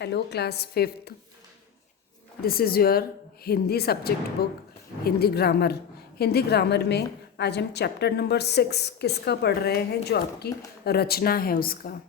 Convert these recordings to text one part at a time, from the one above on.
Hello class fifth, this is your Hindi subject book Hindi grammar. Hindi grammar में आज हम chapter number 6 किसका पढ़ रहे हैं, जो आपकी रचना है उसका।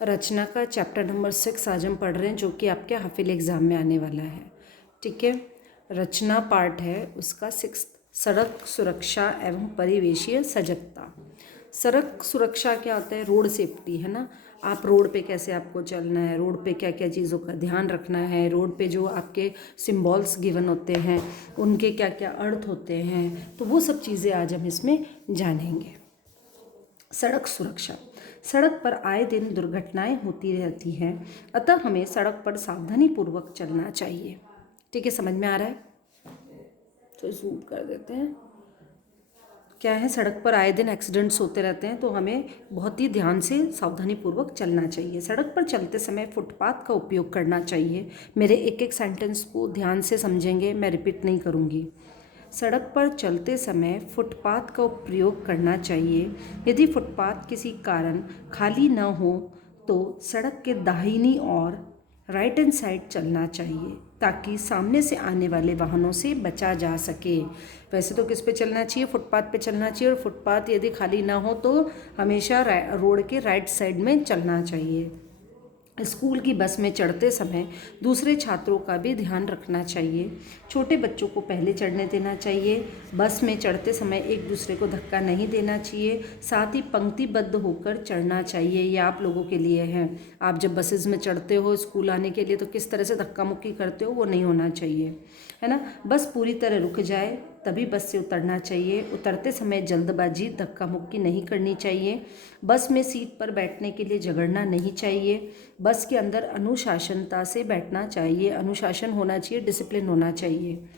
रचना का चैप्टर नंबर 6 आज हम पढ़ रहे हैं, जो कि आपके हाफिल एग्ज़ाम में आने वाला है। ठीक है, रचना पार्ट है उसका 6, सड़क सुरक्षा एवं परिवेशीय सजगता। सड़क सुरक्षा क्या होता है? रोड सेफ्टी, है ना। आप रोड पे कैसे आपको चलना है, रोड पे क्या क्या चीज़ों का ध्यान रखना है, रोड पे जो आपके सिंबल्स गिवन होते हैं उनके क्या क्या अर्थ होते हैं, तो वो सब चीज़ें आज हम इसमें जानेंगे। सड़क सुरक्षा। सड़क पर आए दिन दुर्घटनाएं होती रहती हैं, अतः हमें सड़क पर सावधानी पूर्वक चलना चाहिए। ठीक है, समझ में आ रहा है? तो जूम कर देते हैं। क्या है, सड़क पर आए दिन एक्सीडेंट्स होते रहते हैं, तो हमें बहुत ही ध्यान से सावधानी पूर्वक चलना चाहिए। सड़क पर चलते समय फुटपाथ का उपयोग करना चाहिए। मेरे एक एक सेंटेंस को ध्यान से समझेंगे, मैं रिपीट नहीं करूँगी। सड़क पर चलते समय फुटपाथ का उपयोग करना चाहिए। यदि फुटपाथ किसी कारण खाली न हो तो सड़क के दाहिनी ओर राइट हैंड साइड चलना चाहिए, ताकि सामने से आने वाले वाहनों से बचा जा सके। वैसे तो किस पे चलना चाहिए? फुटपाथ पे चलना चाहिए, और फुटपाथ यदि खाली ना हो तो हमेशा रोड के राइट साइड में चलना चाहिए। स्कूल की बस में चढ़ते समय दूसरे छात्रों का भी ध्यान रखना चाहिए। छोटे बच्चों को पहले चढ़ने देना चाहिए। बस में चढ़ते समय एक दूसरे को धक्का नहीं देना चाहिए। साथ ही पंक्तिबद्ध होकर चढ़ना चाहिए। ये आप लोगों के लिए है। आप जब बसेस में चढ़ते हो स्कूल आने के लिए, तो किस तरह से धक्का मुक्की करते हो, वो नहीं होना चाहिए, है ना। बस पूरी तरह रुक जाए तभी बस से उतरना चाहिए। उतरते समय जल्दबाजी, धक्का मुक्की नहीं करनी चाहिए। बस में सीट पर बैठने के लिए झगड़ना नहीं चाहिए। बस के अंदर अनुशासनता से बैठना चाहिए। अनुशासन होना चाहिए, डिसिप्लिन होना चाहिए।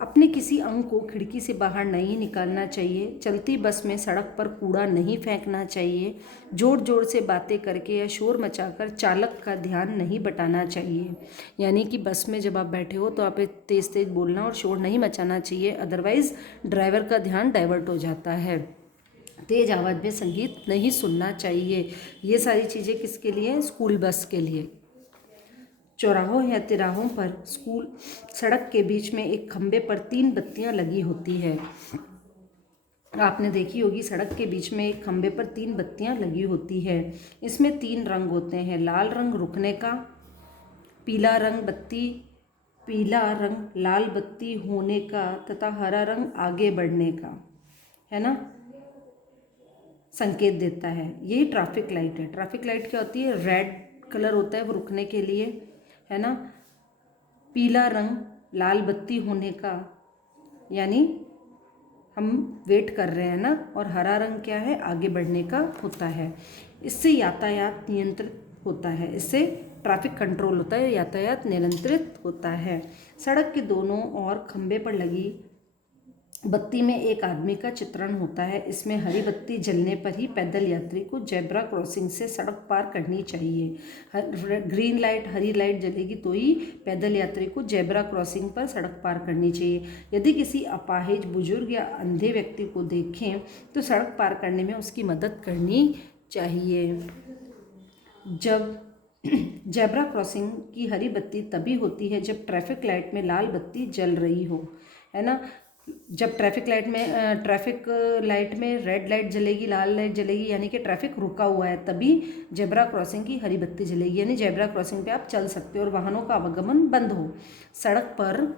अपने किसी अंग को खिड़की से बाहर नहीं निकालना चाहिए। चलती बस में सड़क पर कूड़ा नहीं फेंकना चाहिए। जोर जोर से बातें करके या शोर मचाकर चालक का ध्यान नहीं बटाना चाहिए। यानी कि बस में जब आप बैठे हो तो आप तेज़ तेज़ बोलना और शोर नहीं मचाना चाहिए, अदरवाइज़ ड्राइवर का ध्यान डाइवर्ट हो जाता है। तेज़ आवाज़ में संगीत नहीं सुनना चाहिए। ये सारी चीज़ें किसके लिए? स्कूल बस के लिए। चौराहों या तिराहों पर स्कूल सड़क के बीच में एक खंभे पर 3 बत्तियां लगी होती है। आपने देखी होगी, सड़क के बीच में एक खंभे पर 3 बत्तियां लगी होती है। इसमें 3 रंग होते हैं। लाल रंग रुकने का, पीला रंग लाल बत्ती होने का, तथा हरा रंग आगे बढ़ने का, है ना, संकेत देता है। यही ट्रैफिक लाइट है। ट्रैफिक लाइट क्या होती है? रेड कलर होता है वो रुकने के लिए, है ना। पीला रंग लाल बत्ती होने का, यानी हम वेट कर रहे हैं ना। और हरा रंग क्या है? आगे बढ़ने का होता है। इससे यातायात नियंत्रित होता है। इससे ट्रैफिक कंट्रोल होता है, यातायात नियंत्रित होता है। सड़क के दोनों ओर खंभे पर लगी बत्ती में एक आदमी का चित्रण होता है। इसमें हरी बत्ती जलने पर ही पैदल यात्री को जेब्रा क्रॉसिंग से सड़क पार करनी चाहिए। ग्रीन लाइट, हरी लाइट जलेगी तो ही पैदल यात्री को जेब्रा क्रॉसिंग पर सड़क पार करनी चाहिए। यदि किसी अपाहिज, बुजुर्ग या अंधे व्यक्ति को देखें तो सड़क पार करने में उसकी मदद करनी चाहिए। जब जेब्रा क्रॉसिंग की हरी बत्ती तभी होती है जब ट्रैफिक लाइट में लाल बत्ती जल रही हो, है ना। जब ट्रैफिक लाइट में रेड लाइट जलेगी, लाल लाइट जलेगी, यानी कि ट्रैफिक रुका हुआ है, तभी जेब्रा क्रॉसिंग की हरी बत्ती जलेगी, यानी जेब्रा क्रॉसिंग पे आप चल सकते हो और वाहनों का आवागमन बंद हो। सड़क पर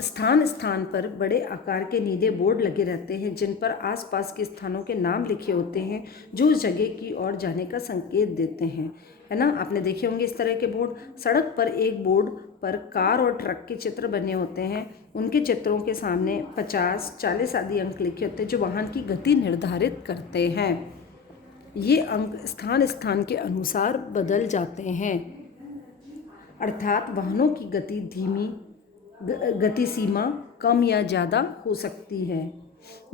स्थान स्थान पर बड़े आकार के नीले बोर्ड लगे रहते हैं, जिन पर आसपास के स्थानों के नाम लिखे होते हैं, जो उस जगह की ओर जाने का संकेत देते हैं, है ना। आपने देखे होंगे इस तरह के बोर्ड। सड़क पर एक बोर्ड पर कार और ट्रक के चित्र बने होते हैं। उनके चित्रों के सामने 50, 40 आदि अंक लिखे होते हैं, जो वाहन की गति निर्धारित करते हैं। ये अंक स्थान स्थान के अनुसार बदल जाते हैं, अर्थात वाहनों की गति धीमी, गति सीमा कम या ज़्यादा हो सकती है।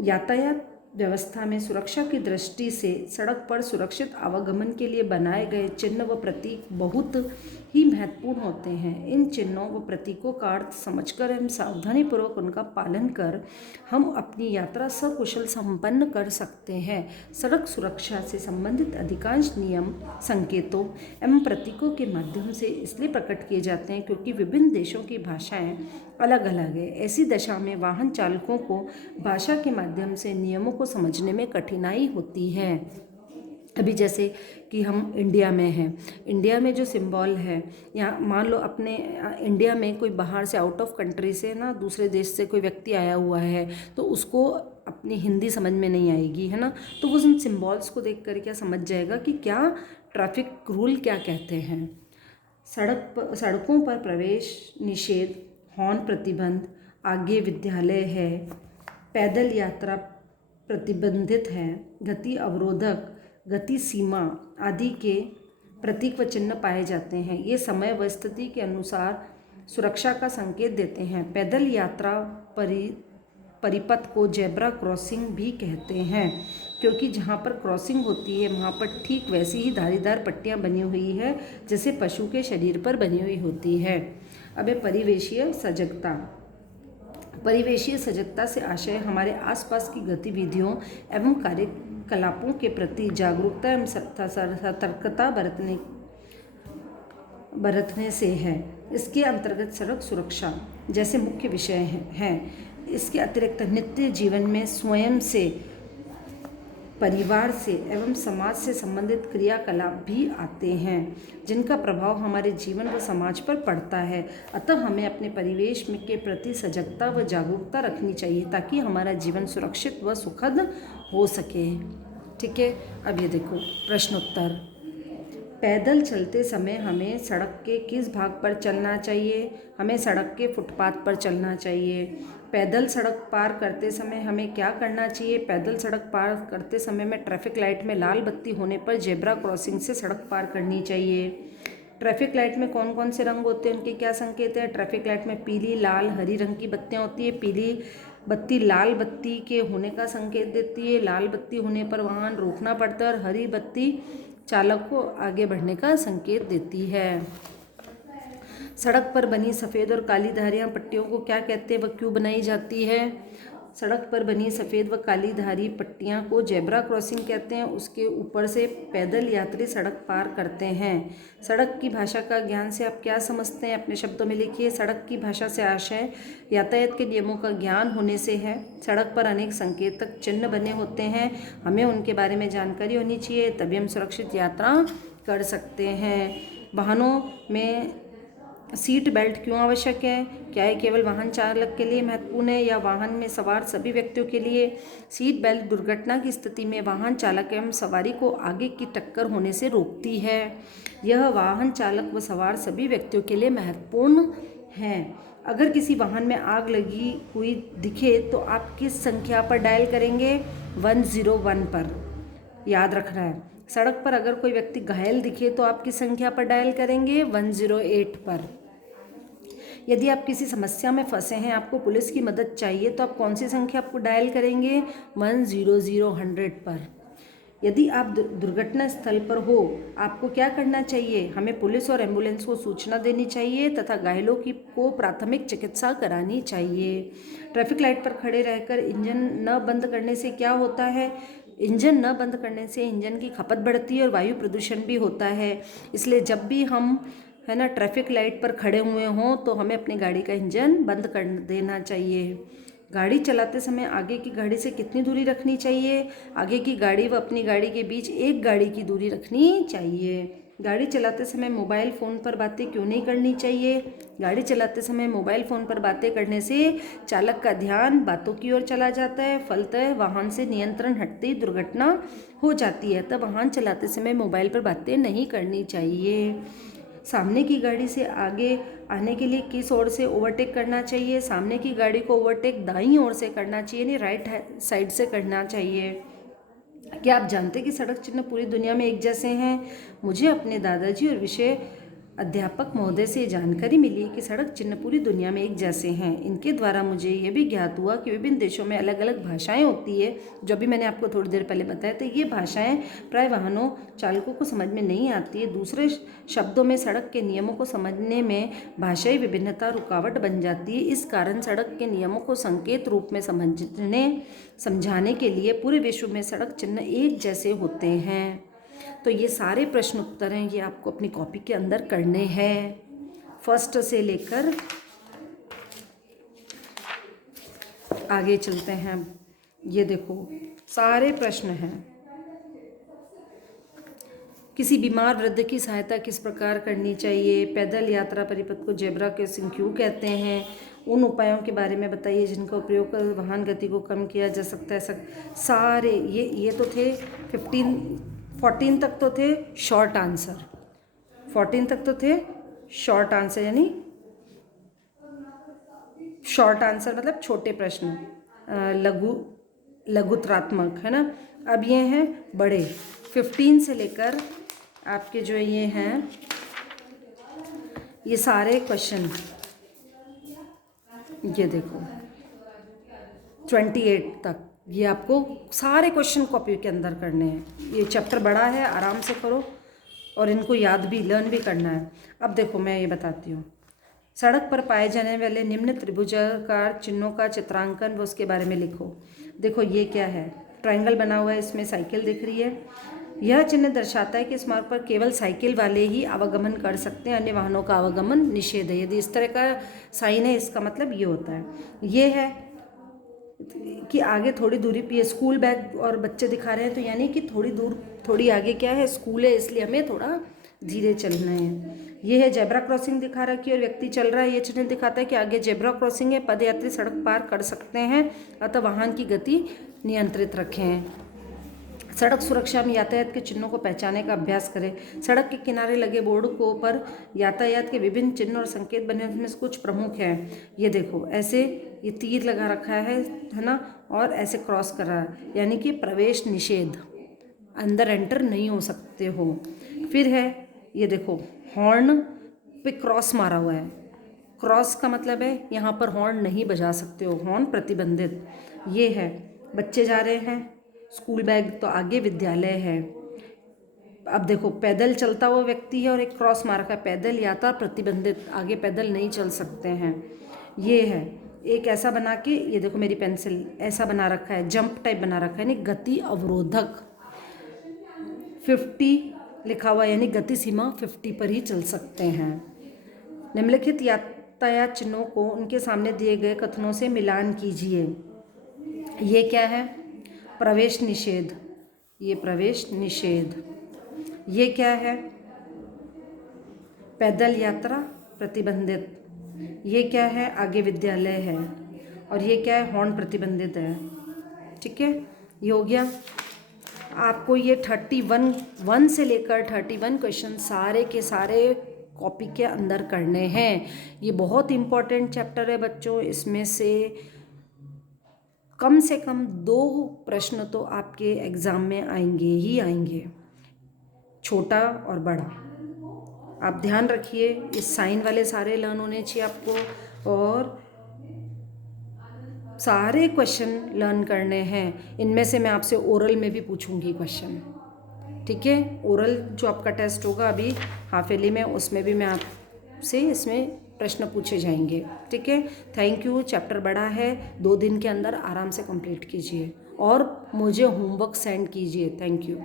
यातायात व्यवस्था में सुरक्षा की दृष्टि से सड़क पर सुरक्षित आवागमन के लिए बनाए गए चिन्ह व प्रतीक बहुत ही महत्वपूर्ण होते हैं। इन चिन्हों व प्रतीकों का अर्थ समझकर एवं सावधानीपूर्वक उनका पालन कर हम अपनी यात्रा सकुशल संपन्न कर सकते हैं। सड़क सुरक्षा से संबंधित अधिकांश नियम संकेतों एवं प्रतीकों के माध्यम से इसलिए प्रकट किए जाते हैं क्योंकि विभिन्न देशों की भाषाएं अलग अलग है। ऐसी दशा में वाहन चालकों को भाषा के माध्यम से नियमों को समझने में कठिनाई होती है। अभी जैसे कि हम इंडिया में हैं, इंडिया में जो सिंबल है, यहाँ मान लो अपने इंडिया में कोई बाहर से आउट ऑफ कंट्री से ना दूसरे देश से कोई व्यक्ति आया हुआ है तो उसको अपनी हिंदी समझ में नहीं आएगी, है ना। तो वो उन सिंबल्स को देख कर क्या समझ जाएगा कि क्या ट्रैफिक रूल क्या कहते हैं। सड़कों पर प्रवेश निषेध, हॉर्न प्रतिबंध, आगे विद्यालय है, पैदल यात्रा प्रतिबंधित है, गति अवरोधक, गति सीमा आदि के प्रतीक व चिन्ह पाए जाते हैं। ये समय व स्थिति के अनुसार सुरक्षा का संकेत देते हैं। पैदल यात्रा परिपथ को जेब्रा क्रॉसिंग भी कहते हैं क्योंकि जहाँ पर क्रॉसिंग होती है वहाँ पर ठीक वैसी ही धारीदार पट्टियाँ बनी हुई है जैसे पशु के शरीर पर बनी हुई होती है। अब है परिवेशीय सजगता। परिवेशीय सजगता से आशय हमारे आसपास की गतिविधियों एवं कार्यकलापों के प्रति जागरूकता एवं सतर्कता बरतने से है। इसके अंतर्गत सड़क सुरक्षा जैसे मुख्य विषय हैं। इसके अतिरिक्त नित्य जीवन में स्वयं से, परिवार से एवं समाज से संबंधित क्रियाकलाप भी आते हैं जिनका प्रभाव हमारे जीवन व समाज पर पड़ता है। अतः हमें अपने परिवेश के प्रति सजगता व जागरूकता रखनी चाहिए ताकि हमारा जीवन सुरक्षित व सुखद हो सके। ठीक है, अब ये देखो प्रश्नोत्तर। पैदल चलते समय हमें सड़क के किस भाग पर चलना चाहिए? हमें सड़क के फुटपाथ पर चलना चाहिए। पैदल सड़क पार करते समय हमें क्या करना चाहिए? पैदल सड़क पार करते समय में ट्रैफिक लाइट में लाल बत्ती होने पर जेब्रा क्रॉसिंग से सड़क पार करनी चाहिए। ट्रैफिक लाइट में कौन कौन से रंग होते हैं, उनके क्या संकेत हैं? ट्रैफिक लाइट में पीली, लाल, हरी रंग की बत्तियाँ होती है। पीली बत्ती लाल बत्ती के होने का संकेत देती है। लाल बत्ती होने पर वाहन रोकना पड़ता है और हरी बत्ती चालक को आगे बढ़ने का संकेत देती है। सड़क पर बनी सफ़ेद और काली धारियाँ पट्टियों को क्या कहते हैं, वह क्यों बनाई जाती है? सड़क पर बनी सफ़ेद व काली धारी पट्टियाँ को जेब्रा क्रॉसिंग कहते हैं। उसके ऊपर से पैदल यात्री सड़क पार करते हैं। सड़क की भाषा का ज्ञान से आप क्या समझते हैं? अपने शब्दों में लिखिए। सड़क की भाषा से आशय यातायात के नियमों का ज्ञान होने से है। सड़क पर अनेक संकेतक चिन्ह बने होते हैं, हमें उनके बारे में जानकारी होनी चाहिए, तभी हम सुरक्षित यात्रा कर सकते हैं। वाहनों में सीट बेल्ट क्यों आवश्यक है? क्या ये केवल वाहन चालक के लिए महत्वपूर्ण है या वाहन में सवार सभी व्यक्तियों के लिए? सीट बेल्ट दुर्घटना की स्थिति में वाहन चालक एवं सवारी को आगे की टक्कर होने से रोकती है। यह वाहन चालक व सवार सभी व्यक्तियों के लिए महत्वपूर्ण है। अगर किसी वाहन में आग लगी हुई दिखे तो आप किस संख्या पर डायल करेंगे? 101 पर, याद रखना है। सड़क पर अगर कोई व्यक्ति घायल दिखे तो आप किस संख्या पर डायल करेंगे? 108 पर। यदि आप किसी समस्या में फंसे हैं, आपको पुलिस की मदद चाहिए तो आप कौन सी संख्या आपको डायल करेंगे? 100 पर। यदि आप दुर्घटना स्थल पर हो, आपको क्या करना चाहिए? हमें पुलिस और एम्बुलेंस को सूचना देनी चाहिए तथा घायलों को प्राथमिक चिकित्सा करानी चाहिए। ट्रैफिक लाइट पर खड़े रहकर इंजन न बंद करने से क्या होता है? इंजन न बंद करने से इंजन की खपत बढ़ती है और वायु प्रदूषण भी होता है। इसलिए जब भी हम ट्रैफिक लाइट पर खड़े हुए हों तो हमें अपनी गाड़ी का इंजन बंद कर देना चाहिए। गाड़ी चलाते समय आगे की गाड़ी से कितनी दूरी रखनी चाहिए? आगे की गाड़ी व अपनी गाड़ी के बीच एक गाड़ी की दूरी रखनी चाहिए। गाड़ी चलाते समय मोबाइल फ़ोन पर बातें क्यों नहीं करनी चाहिए? गाड़ी चलाते समय मोबाइल फ़ोन पर बातें करने से चालक का ध्यान बातों की ओर चला जाता है, फलतः वाहन से नियंत्रण हटते ही दुर्घटना हो जाती है। तब वाहन चलाते समय मोबाइल पर बातें नहीं करनी चाहिए। सामने की गाड़ी से आगे आने के लिए किस ओर से ओवरटेक करना चाहिए? सामने की गाड़ी को ओवरटेक दाईं ओर से करना चाहिए, यानी राइट साइड से करना चाहिए। क्या आप जानते हैं कि सड़क चिन्ह पूरी दुनिया में एक जैसे हैं? मुझे अपने दादाजी और विषय अध्यापक महोदय से जानकारी मिली कि सड़क चिन्ह पूरी दुनिया में एक जैसे हैं। इनके द्वारा मुझे ये भी ज्ञात हुआ कि विभिन्न देशों में अलग अलग भाषाएं होती है, जो भी मैंने आपको थोड़ी देर पहले बताया। तो ये भाषाएं प्राय वाहनों चालकों को समझ में नहीं आती है। दूसरे शब्दों में सड़क के नियमों को समझने में भाषाई विभिन्नता रुकावट बन जाती है। इस कारण सड़क के नियमों को संकेत रूप में समझाने के लिए पूरे विश्व में सड़क चिन्ह एक जैसे होते हैं। तो ये सारे प्रश्न उत्तर हैं, ये आपको अपनी कॉपी के अंदर करने हैं, फर्स्ट से लेकर आगे चलते हैं। ये देखो सारे प्रश्न हैं। किसी बीमार वृद्ध की सहायता किस प्रकार करनी चाहिए? पैदल यात्रा परिपथ को जेब्रा क्रॉसिंग क्यों कहते हैं? उन उपायों के बारे में बताइए जिनका उपयोग कर वाहन गति को कम किया जा सकता है। सारे ये तो थे 14 तक तो थे शॉर्ट आंसर, 14 तक तो थे शॉर्ट आंसर, यानी शॉर्ट आंसर मतलब छोटे प्रश्न, लघुत्रात्मक, है ना। अब ये हैं बड़े, 15 से लेकर आपके जो ये हैं ये सारे क्वेश्चन, ये देखो 28 तक ये आपको सारे क्वेश्चन कॉपी के अंदर करने हैं। ये चैप्टर बड़ा है, आराम से करो और इनको याद भी लर्न भी करना है। अब देखो मैं ये बताती हूँ, सड़क पर पाए जाने वाले निम्न त्रिभुजाकार चिन्हों का चित्रांकन व उसके बारे में लिखो। देखो ये क्या है, ट्रायंगल बना हुआ है, इसमें साइकिल दिख रही है। यह चिन्ह दर्शाता है कि इस मार्ग पर केवल साइकिल वाले ही आवागमन कर सकते हैं, अन्य वाहनों का आवागमन निषेध है। यदि इस तरह का साइन है, इसका मतलब ये होता है। ये है कि आगे थोड़ी दूरी पे स्कूल बैग और बच्चे दिखा रहे हैं, तो यानी कि थोड़ी दूर, थोड़ी आगे क्या है, स्कूल है, इसलिए हमें थोड़ा धीरे चलना है। ये है जेब्रा क्रॉसिंग दिखा रखी है और व्यक्ति चल रहा है। ये चिन्ह दिखाता है कि आगे जेब्रा क्रॉसिंग है, पदयात्री सड़क पार कर सकते हैं, अतः वाहन की गति नियंत्रित रखें। सड़क सुरक्षा में यातायात के चिन्हों को पहचानने का अभ्यास करें। सड़क के किनारे लगे बोर्ड को पर यातायात के विभिन्न चिन्ह और संकेत बने, उनमें से कुछ प्रमुख हैं। ये देखो ऐसे ये तीर लगा रखा है ना, और ऐसे क्रॉस कर रहा है, यानी कि प्रवेश निषेध, अंदर एंटर नहीं हो सकते हो। फिर है ये देखो हॉर्न पे क्रॉस मारा हुआ है, क्रॉस का मतलब है यहाँ पर हॉर्न नहीं बजा सकते हो, हॉर्न प्रतिबंधित। ये है बच्चे जा रहे हैं, स्कूल बैग तो आगे विद्यालय है। अब देखो पैदल चलता हुआ व्यक्ति है और एक क्रॉस मार रखा है, पैदल यात्रा प्रतिबंधित, आगे पैदल नहीं चल सकते हैं। ये है एक ऐसा बना के, ये देखो मेरी पेंसिल ऐसा बना रखा है, जंप टाइप बना रखा है, यानी गति अवरोधक। 50 लिखा हुआ, यानी गति सीमा 50 पर ही चल सकते हैं। निम्नलिखित यातायात चिन्हों को उनके सामने दिए गए कथनों से मिलान कीजिए। ये क्या है, प्रवेश निषेध, ये प्रवेश निषेध। ये क्या है, पैदल यात्रा प्रतिबंधित। ये क्या है, आगे विद्यालय है। और ये क्या है, हॉर्न प्रतिबंधित है। ठीक है, ये हो गया। आपको ये 1 से लेकर 31 क्वेश्चन सारे के सारे कॉपी के अंदर करने हैं। ये बहुत इम्पॉर्टेंट चैप्टर है बच्चों, इसमें से कम 2 प्रश्न तो आपके एग्ज़ाम में आएंगे ही आएंगे, छोटा और बड़ा। आप ध्यान रखिए, इस साइन वाले सारे लर्न होने चाहिए आपको, और सारे क्वेश्चन लर्न करने हैं। इनमें से मैं आपसे ओरल में भी पूछूंगी क्वेश्चन, ठीक है। ओरल जो आपका टेस्ट होगा अभी हाफ ईयरली में, उसमें भी मैं आपसे इसमें प्रश्न पूछे जाएंगे, ठीक है। Thank you. चैप्टर बड़ा है, 2 दिन के अंदर आराम से कंप्लीट कीजिए और मुझे होमवर्क सेंड कीजिए। Thank you.